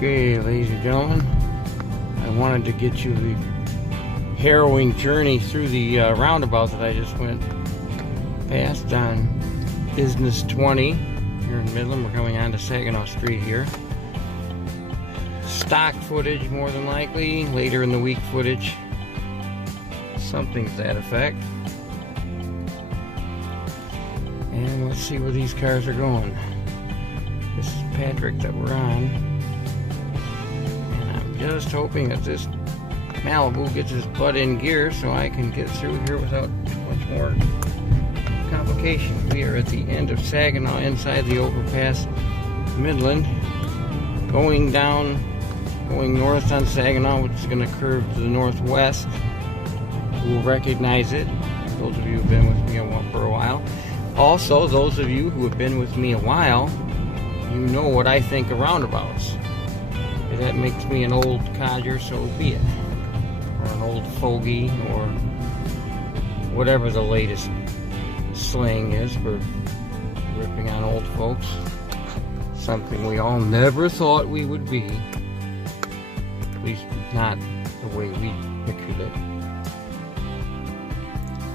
Okay, ladies and gentlemen, I wanted to get you the harrowing journey through the roundabout that I just went past on Business 20 here in Midland. We're coming on to Saginaw Street here. Stock footage, more than likely. Later in the week footage. Something to that effect. And let's see where these cars are going. This is Patrick that we're on. Just hoping that this Malibu gets his butt in gear so I can get through here without too much more complication. We are at the end of Saginaw, inside the overpass Midland, going north on Saginaw, which is going to curve to the northwest. You'll recognize it, those of you who have been with me for a while. Also, those of you who have been with me a while, you know what I think of roundabouts. If that makes me an old codger, so be it. Or an old fogey, or whatever the latest slang is for ripping on old folks. Something we all never thought we would be. At least not the way we pictured it.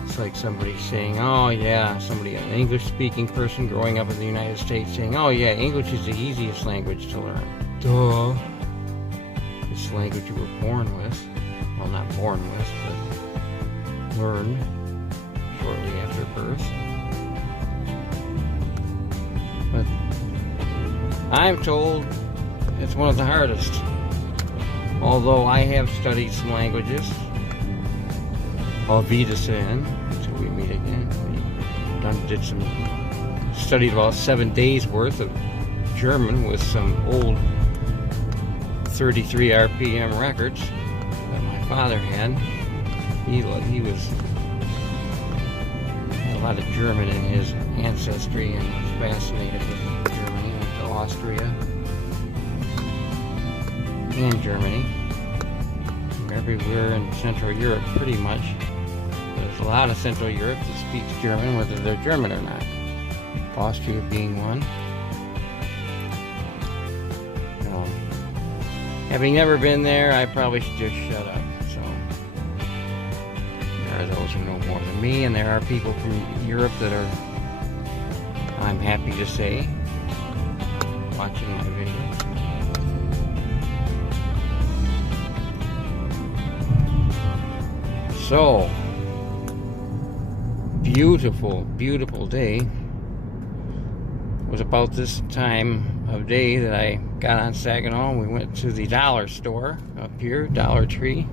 It's like somebody saying, oh yeah, an English-speaking person growing up in the United States saying, oh yeah, English is the easiest language to learn. Duh. This language you were born with. Well, not born with, but learned shortly after birth. But I'm told it's one of the hardest. Although I have studied some languages. Auf Wiedersehen, until we meet again. Studied about 7 days worth of German with some old 33 RPM records that my father had. He had a lot of German in his ancestry and was fascinated with Germany. Went to Austria and Germany. Everywhere in Central Europe, pretty much. There's a lot of Central Europe that speaks German, whether they're German or not. Austria being one. Having never been there, I probably should just shut up. So, there are those who know more than me, and there are people from Europe that are, I'm happy to say, watching my videos. So, beautiful, beautiful day. It was about this time of day that I got on Saginaw. We went to the dollar store up here, Dollar Tree.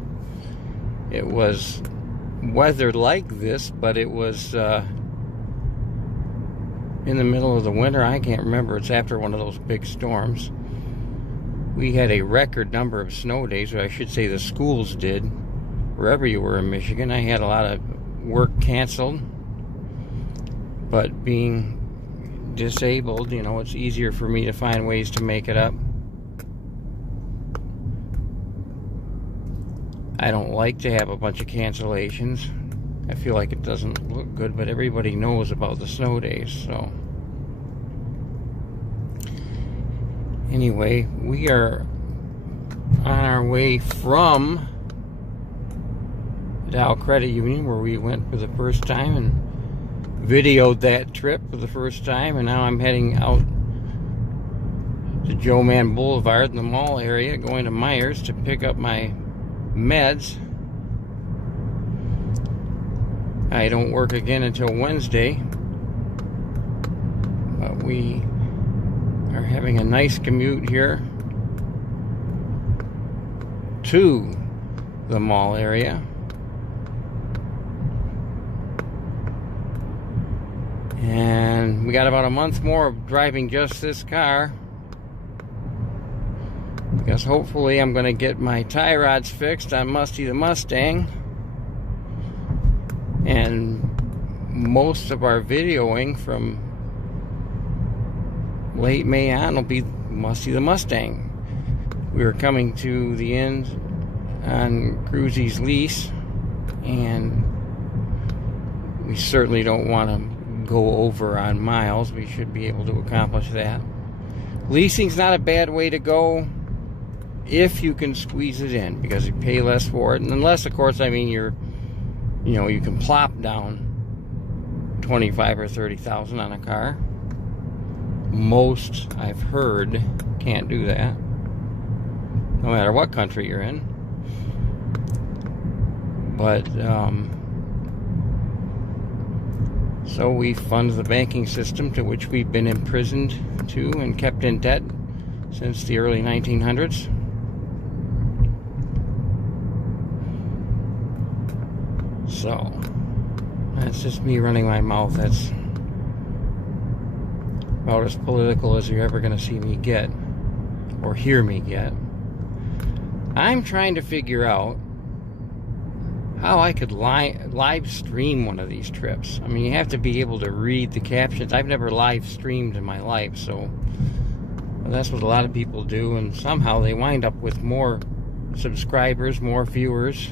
It was weather like this, but it was in the middle of the winter. I can't remember. It's after one of those big storms. We had a record number of snow days, or I should say the schools did, wherever you were in Michigan. I had a lot of work canceled, but being disabled, you know, it's easier for me to find ways to make it up. I don't like to have a bunch of cancellations. I feel like it doesn't look good, but everybody knows about the snow days, so. Anyway, we are on our way from Dow Credit Union, where we went for the first time and videoed that trip for the first time, and now I'm heading out to Joe Mann Boulevard in the mall area, going to Myers to pick up my meds. I don't work again until Wednesday, but we are having a nice commute here to the mall area. And we got about a month more of driving just this car, because hopefully I'm going to get my tie rods fixed on Musty the Mustang, and most of our videoing from late May on will be Musty the Mustang. We are coming to the end on Cruzy's lease, and we certainly don't want to go over on miles. We should be able to accomplish that. Leasing's not a bad way to go. if you can squeeze it in, because you pay less for it. And unless, of course, I mean, you can plop down 25 or 30,000 on a car. Most, I've heard, can't do that, no matter what country you're in. But so we fund the banking system to which we've been imprisoned to and kept in debt since the early 1900s. So that's just me running my mouth. That's about as political as you're ever going to see me get or hear me get. I'm trying to figure out how I could live stream one of these trips. I mean, you have to be able to read the captions. I've never live streamed in my life, so that's what a lot of people do, and somehow they wind up with more subscribers, more viewers.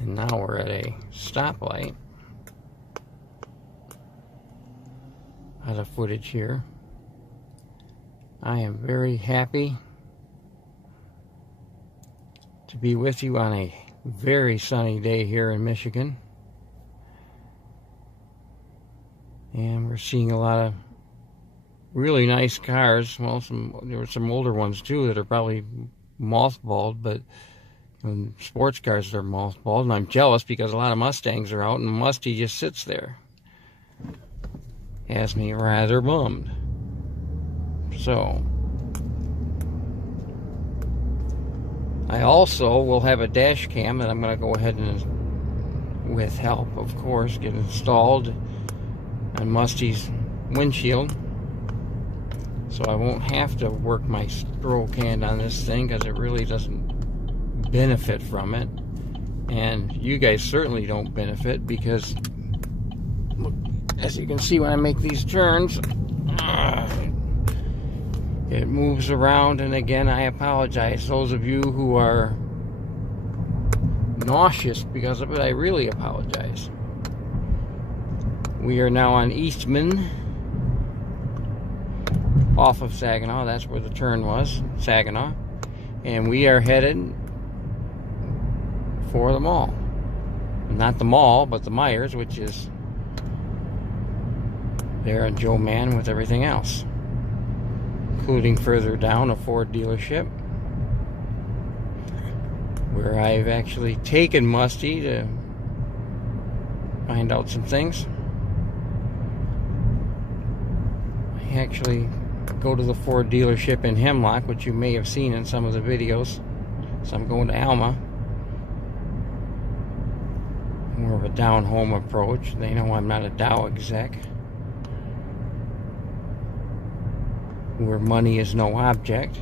And now we're at a stoplight. Out of footage here. I am very happy to be with you on a very sunny day here in Michigan. And we're seeing a lot of really nice cars. Well, there were some older ones too that are probably mothballed, but sports cars that are mothballed. And I'm jealous because a lot of Mustangs are out and Musty just sits there. Has me rather bummed. So, I also will have a dash cam that I'm going to go ahead and, with help, of course, get installed on Musty's windshield. So I won't have to work my stroke hand on this thing because it really doesn't benefit from it. And you guys certainly don't benefit because, look, as you can see when I make these turns, it moves around. And again, I apologize. Those of you who are nauseous because of it, I really apologize. We are now on Eastman, off of Saginaw. That's where the turn was, Saginaw. And we are headed for the mall. Not the mall, but the Myers, which is there on Joe Mann with everything else, including further down a Ford dealership where I've actually taken Musty to find out some things. I actually go to the Ford dealership in Hemlock, which you may have seen in some of the videos. So I'm going to Alma. More of a down-home approach. They know I'm not a Dow exec, where money is no object.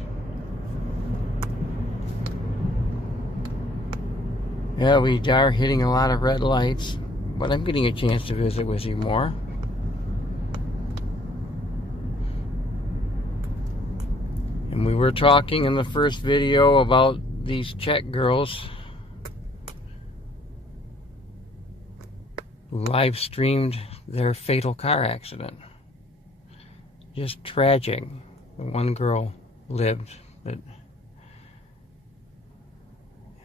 Yeah, we are hitting a lot of red lights, but I'm getting a chance to visit with you more. And we were talking in the first video about these Czech girls who live streamed their fatal car accident. Just tragic. One girl lived, but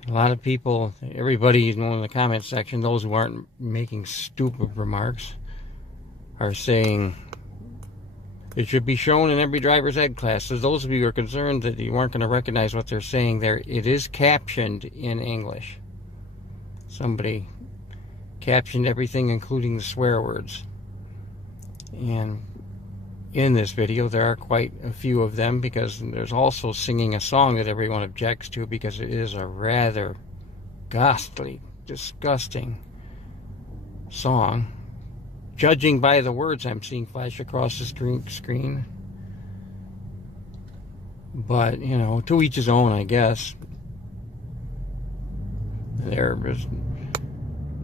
a lot of people, everybody, you know, in the comment section, those who aren't making stupid remarks, are saying it should be shown in every driver's ed class. So those of you who are concerned that you weren't going to recognize what they're saying there, it is captioned in English. Somebody captioned everything, including the swear words. And in this video, there are quite a few of them, because there's also singing a song that everyone objects to because it is a rather ghastly, disgusting song. Judging by the words I'm seeing flash across the screen. But, you know, to each his own, I guess. They're just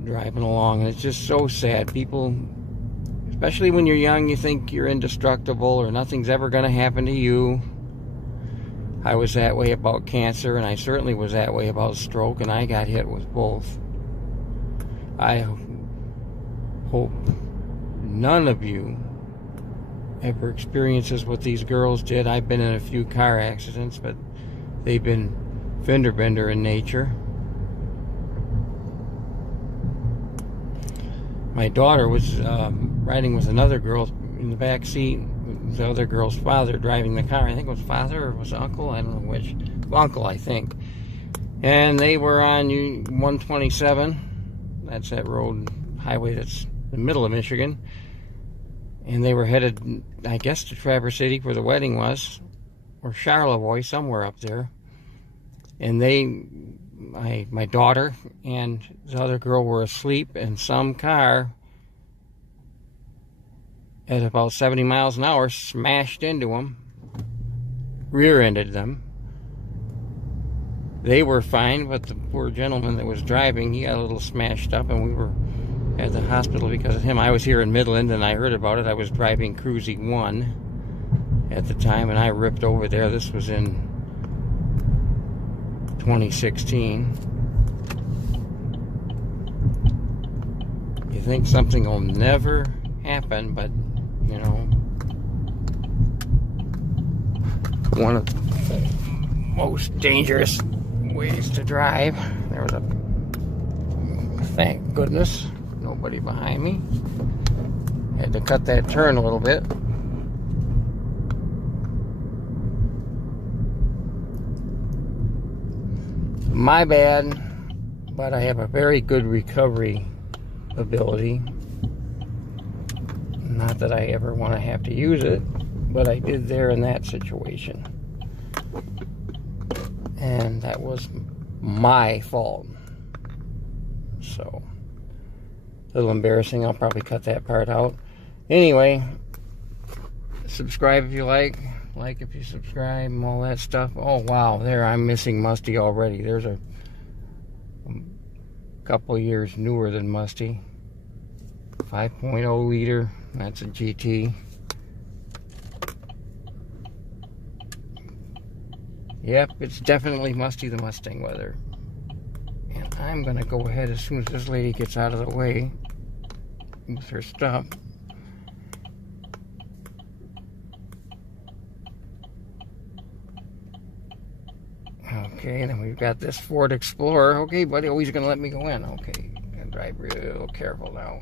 driving along, and it's just so sad. People, especially when you're young, you think you're indestructible or nothing's ever going to happen to you. I was that way about cancer, and I certainly was that way about stroke, and I got hit with both. I hope none of you ever experiences what these girls did. I've been in a few car accidents, but they've been fender bender in nature. My daughter was riding with another girl in the back seat. The other girl's father driving the car. I think it was father or was uncle. I don't know which. Uncle, I think. And they were on 127. That's that road, highway that's in the middle of Michigan. And they were headed, I guess, to Traverse City where the wedding was, or Charlevoix, somewhere up there. And my daughter and the other girl were asleep, and some car at about 70 miles an hour smashed into them, rear-ended them. They were fine, but the poor gentleman that was driving, he got a little smashed up, and we were at the hospital because of him. I was here in Midland, and I heard about it. I was driving Cruisy 1 at the time, and I ripped over there. This was in 2016. You think something will never happen, but you know, one of the most dangerous ways to drive. There was thank goodness, nobody behind me. Had to cut that turn a little bit. My bad, but I have a very good recovery ability. Not that I ever want to have to use it, but I did there in that situation. And that was my fault. So, a little embarrassing. I'll probably cut that part out. Anyway, subscribe if you like if you subscribe, and all that stuff. Oh, wow, there, I'm missing Musty already. There's a couple years newer than Musty. 5.0 liter, that's a GT. Yep, it's definitely Musty the Mustang weather. And I'm gonna go ahead as soon as this lady gets out of the way with her stuff. Okay, and then we've got this Ford Explorer. Okay, buddy, oh, he's gonna let me go in. Okay, and drive real careful now.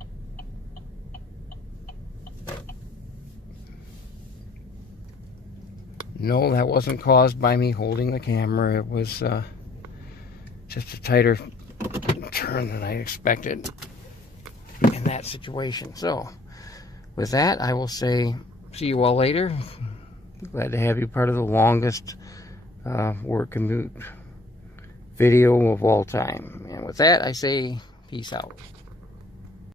No, that wasn't caused by me holding the camera. It was just a tighter turn than I expected in that situation. So, with that, I will say, see you all later. Glad to have you part of the longest work commute video of all time. And with that, I say, peace out.